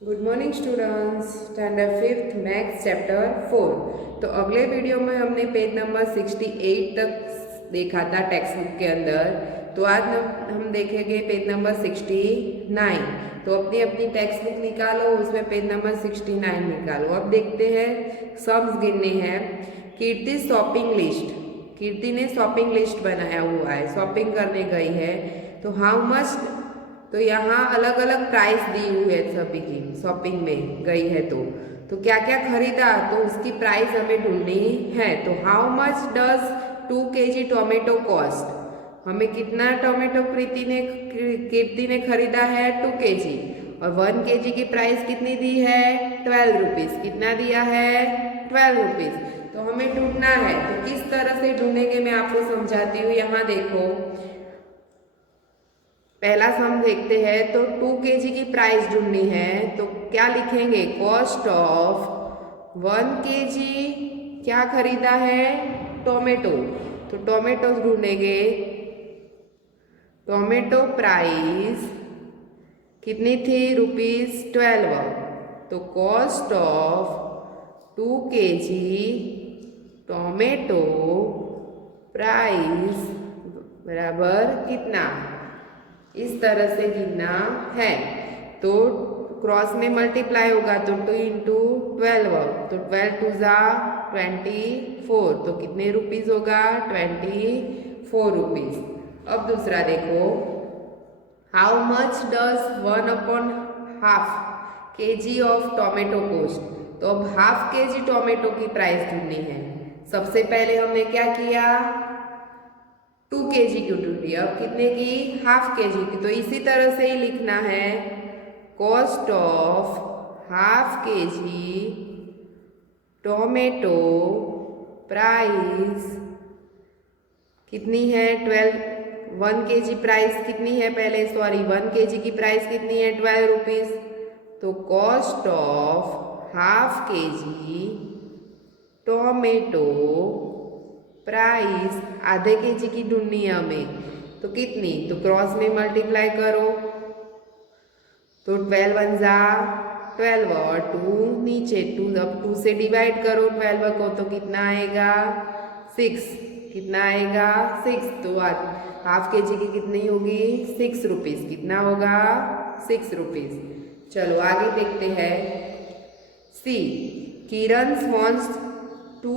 Good morning students. Standard fifth maths chapter 4। तो अगले video में हमने पेज नंबर 68 तक देखा था टेक्स्ट बुक के अंदर। तो आज हम देखेंगे पेज नंबर 69। तो अपनी अपनी टेक्स्ट बुक निकालो, उसमें पेज नंबर 69 निकालो। अब देखते हैं, सम्स गिनने हैं। कीर्ति शॉपिंग लिस्ट, कीर्ति ने शॉपिंग लिस्ट बनाया हुआ है, शॉपिंग करने गई है। तो हाउ मच, तो यहाँ अलग अलग प्राइस दी हुई है सभी की, शॉपिंग में गई है तो क्या क्या खरीदा, तो उसकी प्राइस हमें ढूंढनी है। तो how much does 2 kg tomato cost, हमें कितना टोमेटो कीर्ति ने खरीदा है 2 kg, और 1 kg की प्राइस कितनी दी है 12 रुपीज़। कितना दिया है 12 रुपीज़। तो हमें ढूंढना है, तो किस तरह से ढूंढेंगे मैं आपको समझाती हूँ। यहाँ देखो, पहला सम देखते हैं। तो 2 kg की प्राइस ढूंढनी है, तो क्या लिखेंगे, कॉस्ट ऑफ 1 kg क्या खरीदा है टोमेटो। तो टोमेटो ढूंढेंगे, टोमेटो प्राइस कितनी थी ₹12। तो cost of 2 kg tomato price बराबर कितना, इस तरह से गिनना है। तो क्रॉस में मल्टीप्लाई होगा, तो 2 इंटू 12, तो 12 टू ज़ा 24, तो कितने रुपीज़ होगा 24 रुपीज़। अब दूसरा देखो, how much does 1/2 kg of tomato cost. तो अब ½ kg टोमेटो की प्राइस ढूंढनी है। सबसे पहले हमने क्या किया, 2 kg की ढूंढी, अब कितने की ½ kg की। तो इसी तरह से ही लिखना है, cost of ½ kg tomato price कितनी है 12। 1 kg प्राइस कितनी है, पहले 1 kg की प्राइस कितनी है 12 रुपीज़। तो cost of ½ kg tomato price आधे kg की ढूंढनी है हमें, तो कितनी, तो क्रॉस में मल्टीप्लाई करो, तो 12 1 ज़ा 12 और 2 नीचे 2, अब 2 से डिवाइड करो 12 को, तो कितना आएगा 6। कितना आएगा 6। तो ½ kg की कितनी होगी 6 रुपीज़। कितना होगा 6 रुपीज़। चलो आगे देखते हैं। सी, किरण वॉन्ट्स 2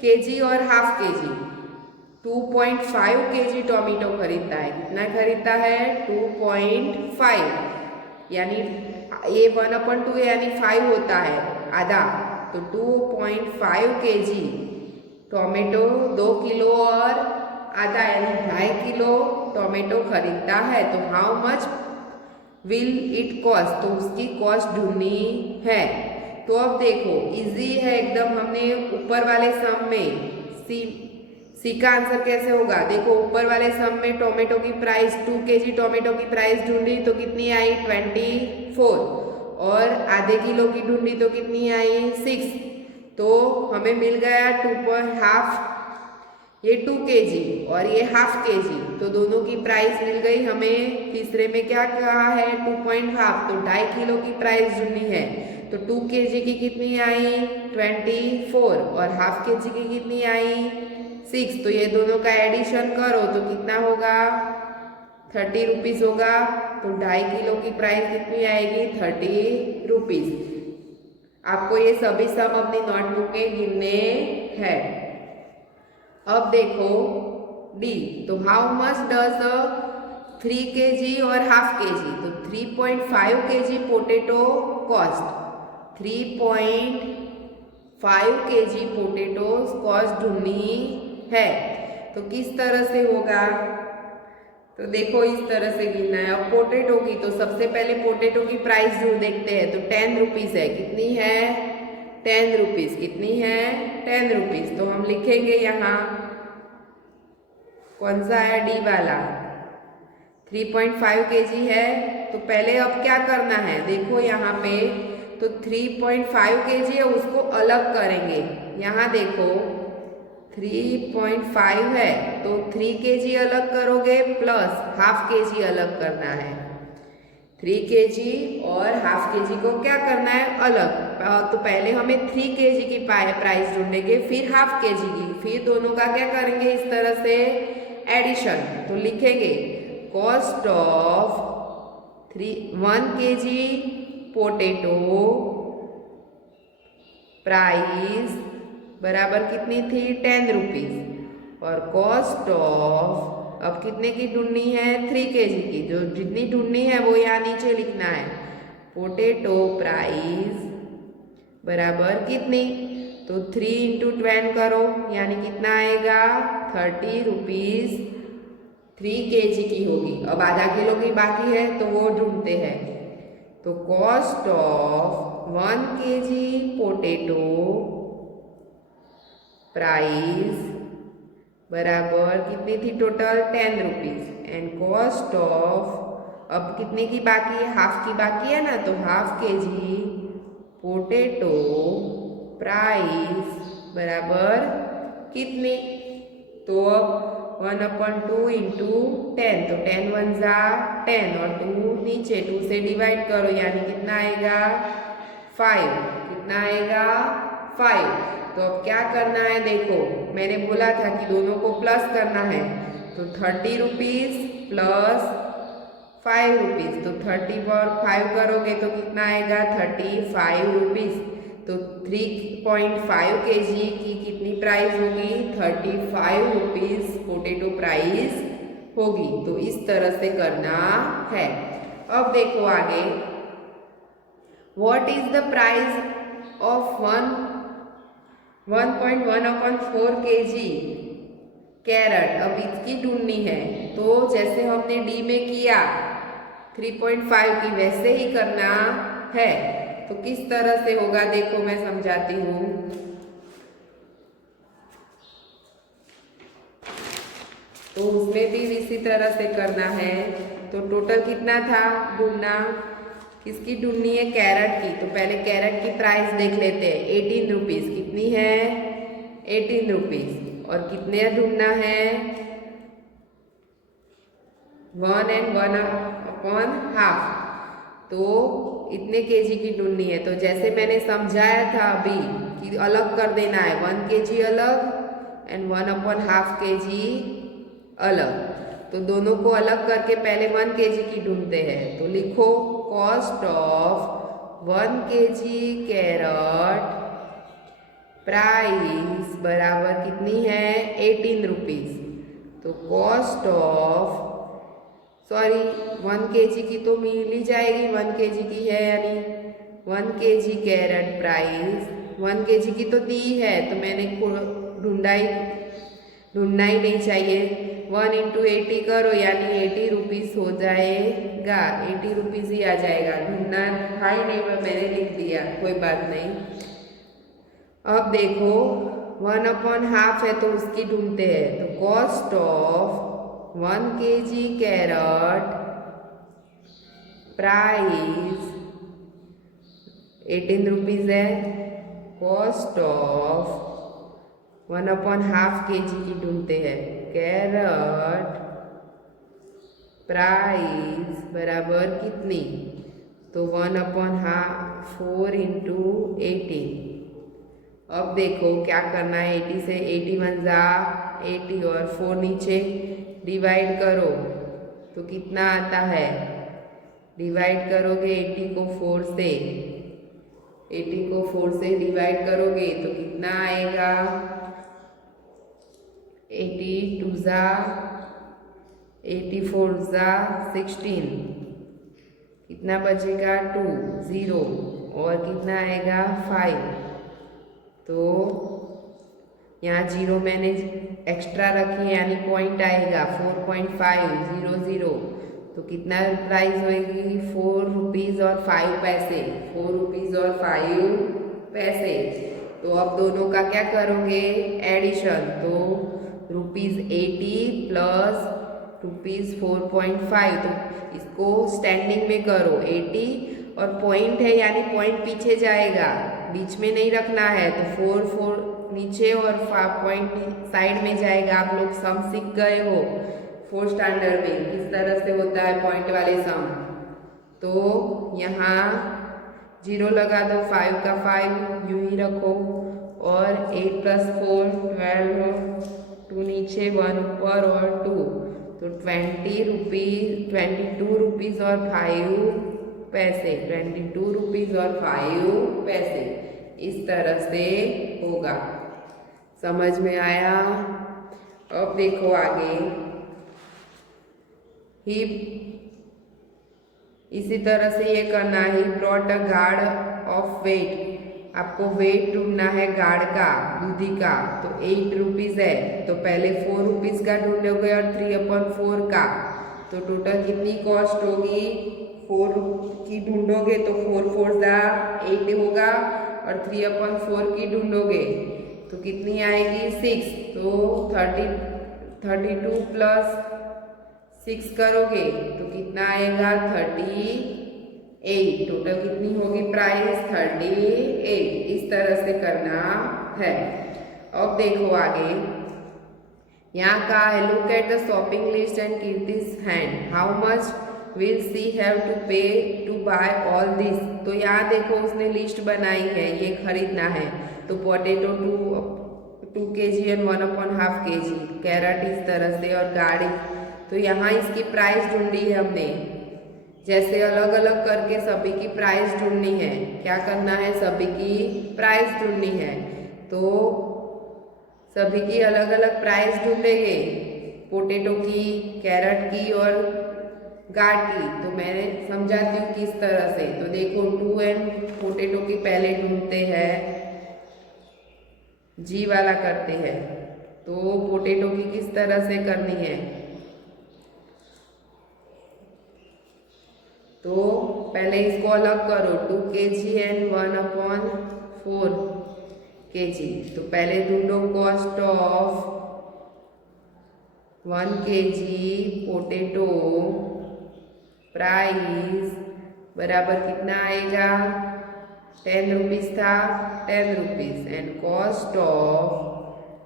kg और ½ kg 2.5 kg टोमेटो खरीदता है। कितना खरीदता है 2.5, यानी ये 1/2 यानी 5 होता है आधा। तो 2.5 kg टोमेटो 2 किलो और आधा यानी 2.5 किलो टोमेटो खरीदता है। तो how much will it cost, तो उसकी कॉस्ट ढूंढनी है। तो अब देखो इजी है एकदम, हमने ऊपर वाले सम में सी का आंसर कैसे होगा, देखो ऊपर वाले सम में टोमेटो की प्राइस 2 kg टोमेटो की प्राइस ढूंढी तो कितनी आई 24, और आधे किलो की ढूंढी तो कितनी आई 6। तो हमें मिल गया 2.5, ये 2 kg और ये ½ kg, तो दोनों की प्राइस मिल गई हमें। तीसरे में क्या कहा है 2.5, तो 2.5 किलो की प्राइस ढूंढनी है। तो 2 kg की कितनी आई 24 और ½ kg की कितनी आई 6। तो ये दोनों का एडिशन करो तो कितना होगा 30 रुपीज़ होगा। तो 2.5 किलो की प्राइस कितनी आएगी 30 रुपीज़। आपको ये सभी सम अपनी नोटबुक में गिनने हैं। अब देखो डी, तो हाउ मच डज 3 kg और ½ kg, तो 3.5 kg potato cost, 3.5 kg potato cost ढूंढनी है। तो किस तरह से होगा, तो देखो इस तरह से गिनना है। अब पोटेटो की, तो सबसे पहले पोटेटो की प्राइस ढूंढ देखते हैं। तो 10 रुपीज़ है, कितनी है 10 रुपीज़। कितनी है 10 रुपीज़। तो हम लिखेंगे यहाँ कौन सा है डी वाला, 3.5 kg है। तो पहले अब क्या करना है, देखो यहाँ पे तो 3.5 kg है, उसको अलग करेंगे। यहाँ देखो 3.5 है तो 3 kg अलग करोगे प्लस ½ kg अलग करना है। 3 kg और हाफ kg को क्या करना है अलग। तो पहले हमें 3 kg की प्राइस ढूंढेंगे, फिर हाफ kg की, फिर दोनों का क्या करेंगे इस तरह से एडिशन। तो लिखेंगे cost of 1 kg potato price बराबर कितनी थी 10 रुपीज़, और कॉस्ट ऑफ अब कितने की ढूंढनी है 3 kg की, जो जितनी ढूंढनी है वो यहाँ नीचे लिखना है। पोटैटो प्राइस बराबर कितनी, तो 3 इंटू 10 करो यानी कितना आएगा 30 रुपीज़ 3 kg की होगी। अब आधा किलो की बाकी है तो वो ढूंढते हैं। तो cost of 1 kg potato price बराबर कितनी थी total 10 rupees, and cost of अब कितने की बाकी है हाफ की बाकी है ना, तो हाफ kg पोटैटो प्राइस बराबर कितनी, तो अब 1/2 इंटू 10, तो 10 1 जा 10 और 2 नीचे 2 से डिवाइड करो यानी कितना आएगा 5, कितना आएगा 5। तो अब क्या करना है देखो, मैंने बोला था कि दोनों को प्लस करना है, तो 30 रुपीज़ प्लस 5 रुपीज़, तो 30 और 5 करोगे तो कितना आएगा 35 रुपीज़। तो 3.5 kg की कितनी प्राइस होगी 35 रुपीज़ पोटैटो प्राइस होगी। तो इस तरह से करना है। अब देखो आगे, what is the price of 1.1/4 kg carrot. अब इसकी ढूंढनी है, तो जैसे हमने डी में किया 3.5 की वैसे ही करना है। तो किस तरह से होगा देखो मैं समझाती हूँ। तो उसमें भी इसी तरह से करना है। तो टोटल कितना था ढूंढना, किसकी ढूंढनी है कैरेट की। तो पहले कैरेट की प्राइस देख लेते हैं 18 रुपीज़, कितनी है 18 रुपीज़, और कितने ढूंढना है 1 and 1/2, तो इतने kg की ढूंढनी है। तो जैसे मैंने समझाया था अभी कि अलग कर देना है 1 kg अलग एंड 1/2 kg अलग। तो दोनों को अलग करके पहले 1 kg की ढूंढते हैं। तो लिखो cost of 1 kg carrot price बराबर कितनी है 18 रुपीज़। तो कॉस्ट ऑफ 1 kg की तो मिल ही जाएगी, 1 kg की है यानी 1 kg कैरेट प्राइस 1 kg की तो दी है, तो मैंने ढूंढना ही नहीं चाहिए। 1 इंटू 80 करो यानी 80 रुपीज़ हो जाएगा, 80 रुपीज़ ही आ जाएगा। ढूंढना था ही नहीं, मैंने लिख दिया, कोई बात नहीं। अब देखो 1/2 है तो उसकी ढूंढते हैं। तो cost of 1 kg carrot price 18 rupees है। कॉस्ट ऑफ 1/2 kg की ढूंढते हैं। कैरेट प्राइस बराबर कितनी, तो 1/2 4 इंटू 80। अब देखो क्या करना है, 80 से 81 जा 80 और 4 नीचे डिवाइड करो तो कितना आता है, डिवाइड करोगे 80 को 4 से, 80 को 4 से डिवाइड करोगे तो कितना आएगा 82 जा 84 जा 16, कितना बचेगा 2 0 और कितना आएगा 5। तो यहाँ 0 मैंने एक्स्ट्रा रखी यानी पॉइंट आएगा 4.500। तो कितना प्राइस होएगी 4 रुपीज़ और 5 पैसे, 4 रुपीज़ और 5 पैसे। तो अब दोनों का क्या करोगे एडिशन, तो ₹80 प्लस ₹4.5, तो इसको स्टैंडिंग में करो 80 और पॉइंट है यानी पॉइंट पीछे जाएगा, बीच में नहीं रखना है। तो 4 नीचे और 5 पॉइंट साइड में जाएगा। आप लोग सम सीख गए हो 4th स्टैंडर्ड में किस तरह से होता है पॉइंट वाले सम। तो यहाँ 0 लगा दो, 5 का 5 यूं ही रखो और 8 + 4 12, 2 नीचे 1 ऊपर और 2, तो 22 रुपीज़ और 5 पैसे, 22 रुपीज़ और 5 पैसे। इस तरह से होगा। समझ में आया? अब देखो आगे, ही इसी तरह से ये करना है। He brought a guard of weight, आपको वेट ढूंढना है गार्ड का, दूधी का, तो 8 रुपीज़ है, तो पहले 4 रुपीज़ का ढूंढोगे और 3/4 का, तो टोटल कितनी कॉस्ट होगी? 4 की ढूंढोगे तो 4 4 8 होगा, और 3/4 की ढूंढोगे तो कितनी आएगी? 6, तो 32 + 6 करोगे तो कितना आएगा? 38। टोटल कितनी होगी प्राइस? 38। इस तरह से करना है। अब देखो आगे, यहाँ का है, look at the shopping list and Kirti's hand, how much will she have to pay to buy all this. तो यहाँ देखो उसने लिस्ट बनाई है, ये खरीदना है, तो potato 2 kg and 1/2 kg, carrot इस तरह से, और गाड़ी, तो यहाँ इसकी प्राइस ढूंढी है हमने। जैसे अलग अलग करके सभी की प्राइस ढूंढनी है। क्या करना है? सभी की प्राइस ढूंढनी है, तो सभी की अलग अलग प्राइस ढूंढेंगे, पोटैटो की, कैरेट की और गार्ड की। तो मैं समझाती हूँ किस तरह से। तो देखो 2 एंड पोटैटो की पहले ढूंढते हैं, जी वाला करते हैं। तो पोटैटो की किस तरह से करनी है? तो पहले इसको अलग करो, 2 kg एंड 1/4 kg। तो पहले ढूंढो cost of 1 kg potato, price बराबर कितना आएगा? 10 रुपीज़ था, 10 rupees, and cost of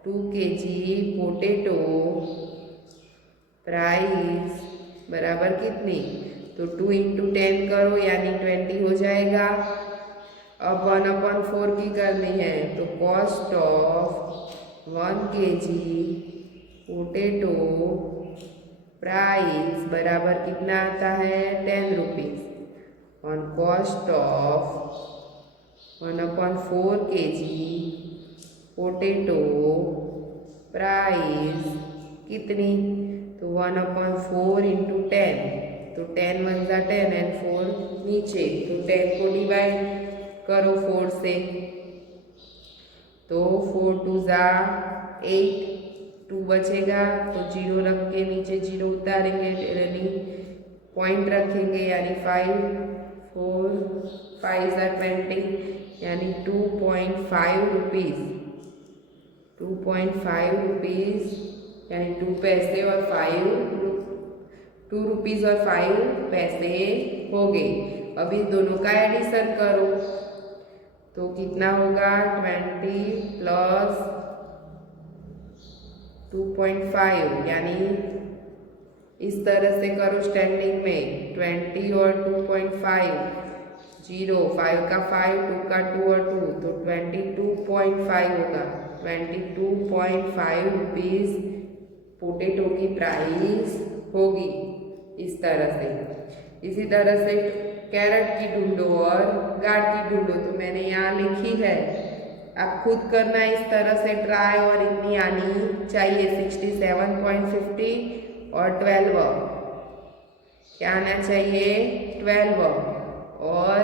2 kg potato, price बराबर कितनी? तो 2 × 10 करो, यानी 20 हो जाएगा। अब 1/4 की करनी है, तो cost of 1 kg potato, price बराबर कितना आता है? 10 rupees, on cost of 1/4 kg potato, price कितनी? तो 1/4 × 10, तो 10 1 × 10 एंड 4 नीचे, तो 10 को डिवाइड करो 4 से, तो 4 2 = 8, 2 बचेगा, तो 0 रख के नीचे 0 उतारेंगे, यानी पॉइंट रखेंगे, यानी 5 4 5 = 20, यानी 2.5 रुपीज़, 2.5 रुपीज़, यानी 2 पैसे और 2 रुपीज़ और 5 पैसे हो गए। अब इस दोनों का एडिशन करो, तो कितना होगा? 20 + 2.5, यानी इस तरह से करो स्टैंडिंग में, 20 और 2.5, 0, 5 का 5, 2 का 2 और 2, तो 22.5 होगा। 22.5 रुपीज़ पोटैटो की प्राइस होगी। इस तरह से, इसी तरह से कैरेट की ढूंढो और गार्ड की ढूंढो, तो मैंने यहाँ लिखी है, आप खुद करना इस तरह से ट्राई, और इतनी आनी चाहिए 67.50 और 12, क्या आना चाहिए? 12, और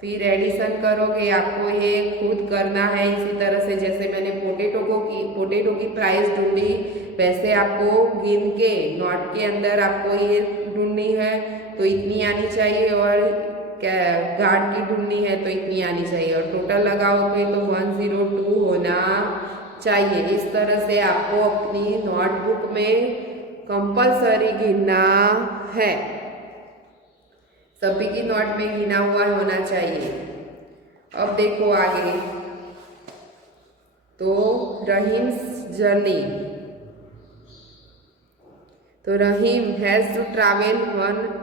फिर एडिशन करोगे, आपको ये खुद करना है इसी तरह से, जैसे मैंने पोटैटो की प्राइस ढूंढी, वैसे आपको गिन के नोट के अंदर आपको ये ढूंढनी है, तो इतनी आनी चाहिए, और गार्ड की ढूंढनी है तो इतनी आनी चाहिए, और टोटल लगाओगे तो 102 होना चाहिए। इस तरह से आपको अपनी नोटबुक में कंपल्सरी गिनना है, सभी की नोट में गिना हुआ होना चाहिए। अब देखो आगे, तो रहीम्स जर्नी, तो Rahim has to travel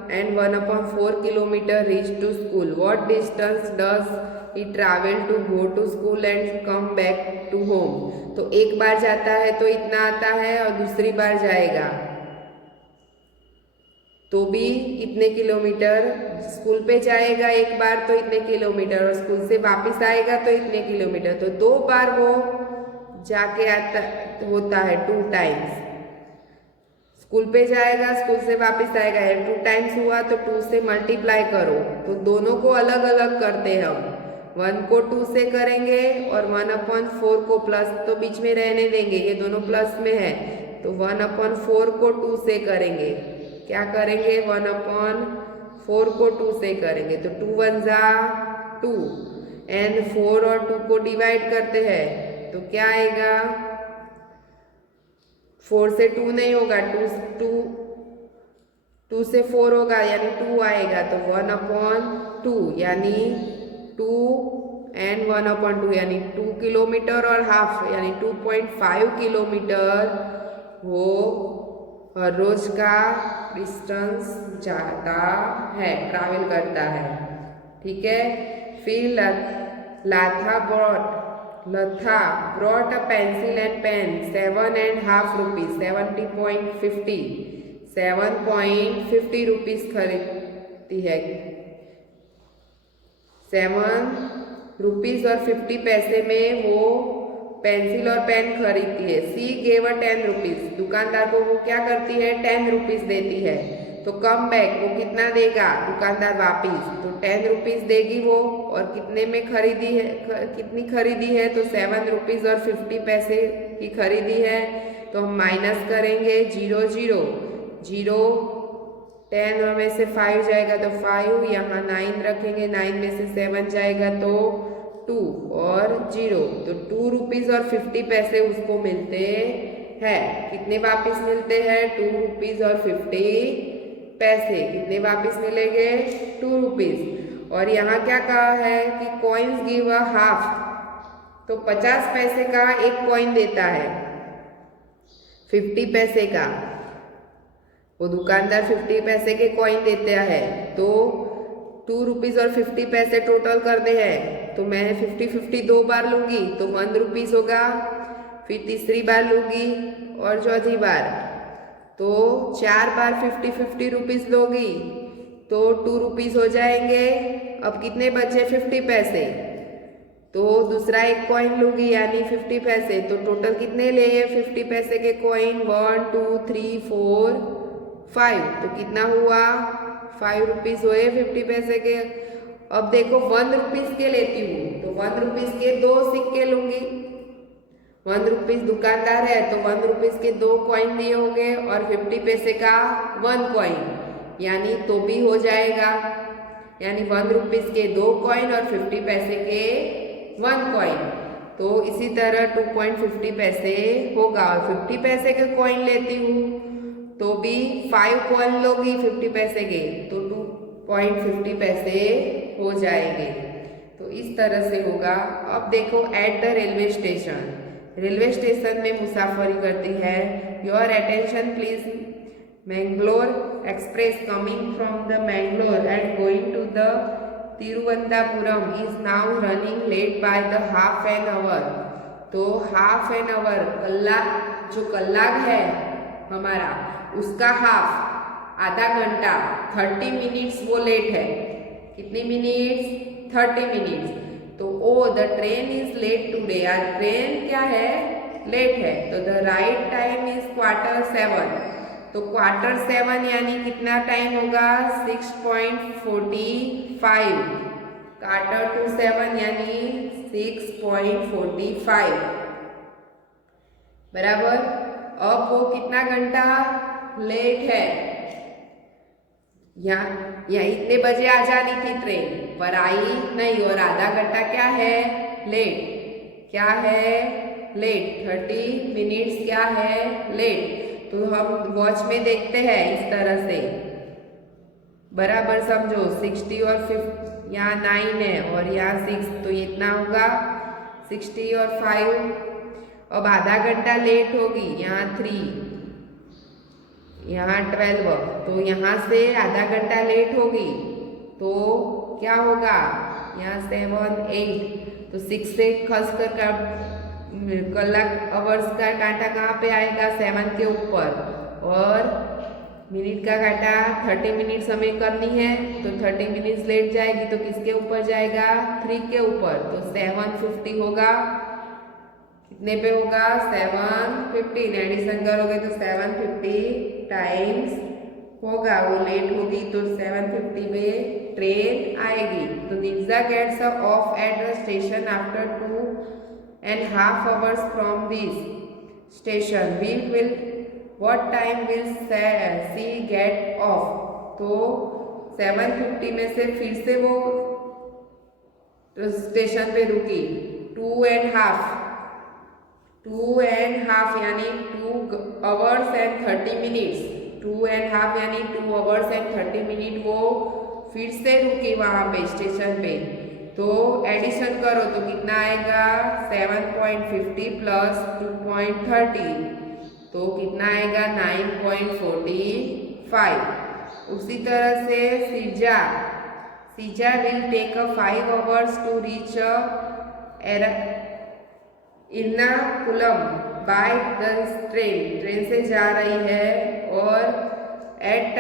and 1/4 kilometer reach to school. What distance does he travel to go to school and come back to home? तो एक बार जाता है तो इतना आता है और दूसरी बार जाएगा तो भी इतने किलोमीटर, स्कूल पे जाएगा एक बार तो इतने किलोमीटर और स्कूल से वापस आएगा तो इतने किलोमीटर, तो 2 बार वो जाके आता होता है 2 टाइम्स। स्कूल पे जाएगा, स्कूल से वापस आएगा, 2 टाइम्स हुआ तो 2 से मल्टीप्लाई करो, तो दोनों को अलग अलग करते हैं हम। 1 को 2 से करेंगे और 1/4 को प्लस तो बीच में रहने देंगे, ये दोनों प्लस में है, तो 1/4 को 2 से करेंगे। क्या करेंगे? 1/4 को 2 से करेंगे, तो 2 1 जा 2 एंड 4 और 2 को डिवाइड करते हैं तो क्या आएगा? 4 से 2 नहीं होगा, 2 से 4 होगा यानी 2 आएगा, तो 1/2 यानी 2 एंड 1/2 यानी 2 किलोमीटर और हाफ यानी 2.5 किलोमीटर वो हर रोज का डिस्टेंस जाता है, ट्रैवल करता है। ठीक है। फिर लाथा brought a pencil and pen, 7.5 rupees, 7.50 rupees खरीदती है। 7 रुपीस और 50 पैसे में वो पेंसिल और पेन खरीदती है। सी गेव 10 रुपीस, दुकानदार को वो क्या करती है? 10 रुपीस देती है। तो कम बैक वो कितना देगा दुकानदार वापिस? तो 10 रुपीस देगी वो, और कितने में खरीदी है, कितनी खरीदी है? तो 7 रुपीस और 50 पैसे की खरीदी है। तो हम माइनस करेंगे 0 0 0, 10 में से 5 जाएगा तो 5, यहाँ 9 रखेंगे, 9 में से 7 जाएगा तो 2 और 0, तो 2 रुपीस और 50 पैसे उसको मिलते हैं। कितने वापिस मिलते हैं? 2 रुपीस और 50 पैसे। कितने वापिस मिलेंगे? 2 रुपीस। और यहाँ क्या कहा है कि कॉइन्स गिव अ हाफ, तो 50 पैसे का एक कॉइन देता है, 50 पैसे का वो दुकानदार 50 पैसे के कॉइन देता है। तो 2 रुपीस और 50 पैसे टोटल करने हैं, तो मैं 50 2 बार लूँगी तो 1 रुपीस होगा, फिर तीसरी बार लूँगी और चौथी बार तो 4 बार 50 रुपीस लोगी तो 2 रुपीस हो जाएंगे। अब कितने बचे? 50 पैसे, तो दूसरा एक कॉइन लूँगी यानी 50 पैसे, तो टोटल कितने लिए 50 पैसे के कॉइन? 1 2 3 4 5, तो कितना हुआ? 5 रुपीस हुए 50 पैसे के। अब देखो 1 रुपीस के लेती हूँ तो 1 रुपीस के 2 सिक्के लूँगी। 1 रुपीस दुकानदार है तो 1 रुपीस के 2 कॉइन दिए होंगे और 50 पैसे का 1 कॉइन, यानी तो भी हो जाएगा, यानी 1 रुपीस के 2 कॉइन और 50 पैसे के 1 कॉइन। तो इसी तरह 2.50 पैसे होगा। और 50 पैसे के कॉइन लेती हूँ तो भी 5 कॉइन लोगी 50 पैसे के, तो 2.50 पैसे हो जाएंगे। तो इस तरह से होगा। अब देखो at the railway station, railway station में मुसाफरी करती है। Your attention please, Mangalore express coming from the Mangalore and going to the Thiruvananthapuram is now running late by the half an hour. तो हाफ एन आवर, कलाक, जो कलाक है हमारा उसका हाफ, आधा घंटा, 30 मिनट्स वो लेट है। कितनी मिनट्स? 30 मिनट्स। तो oh the train is late today, आज ट्रेन क्या है? लेट है। तो द राइट टाइम इज 7:15, तो 7:15 यानी कितना टाइम होगा? 6.45, 7:15 यानी 6.45 बराबर। अब वो कितना घंटा लेट है? यहाँ इतने बजे आ जानी थी ट्रेन, पर आई नहीं, और आधा घंटा क्या है? लेट। क्या है? लेट। 30 मिनट्स क्या है? लेट। तो हम वॉच में देखते हैं इस तरह से, बराबर समझो। 60 और 50, यहाँ 9 है और यहाँ 6, तो इतना होगा 60 और 5। अब आधा घंटा लेट होगी, यहाँ 3, यहाँ 12, तो यहाँ से आधा घंटा लेट होगी तो क्या होगा, यहाँ 7, 8, तो 6 से खस कर कलाक अवर्स का कांटा कहाँ पे आएगा, 7 के ऊपर, और मिनट का कांटा 30 मिनट्स हमें करनी है तो 30 मिनट्स लेट जाएगी तो किसके ऊपर जाएगा, 3 के ऊपर, तो 750 होगा। कितने पे होगा, 750। एडिशन करोगे तो 750 टाइम्स होगा, वो लेट होगी तो 750 में ट्रेन आएगी। तो निर्जा gets off at the station after 2.5 hours from this station. We will what time will she get off. तो 750 में से फिर से वो स्टेशन पे रुकी, 2.5 यानी 2 hours and 30 minutes, 2.5 यानी 2 hours and 30 minutes वो फिर से रुकी वहाँ पे स्टेशन पे। तो एडिशन करो तो कितना आएगा, 7.50 प्लस 2.30, तो कितना आएगा 9.45। उसी तरह से Seeja will take 5 hours to reach Ernakulam by the train से जा रही है, और at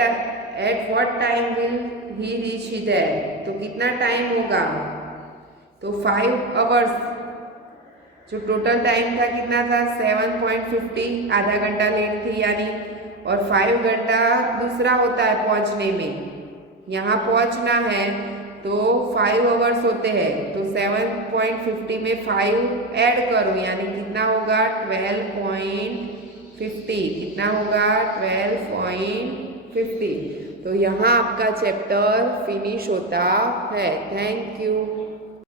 what time will he reach there, तो कितना टाइम होगा, तो 5 hours, जो टोटल टाइम था कितना था 7.50, आधा घंटा लेट थी यानी, और 5 घंटा दूसरा होता है पहुंचने में, यहाँ पहुंचना है तो 5 hours होते हैं, तो 7.50 में 5 ऐड करूँ यानी कितना होगा 12.50, कितना होगा 12.50। तो यहाँ आपका चैप्टर फिनिश होता है। Thank you.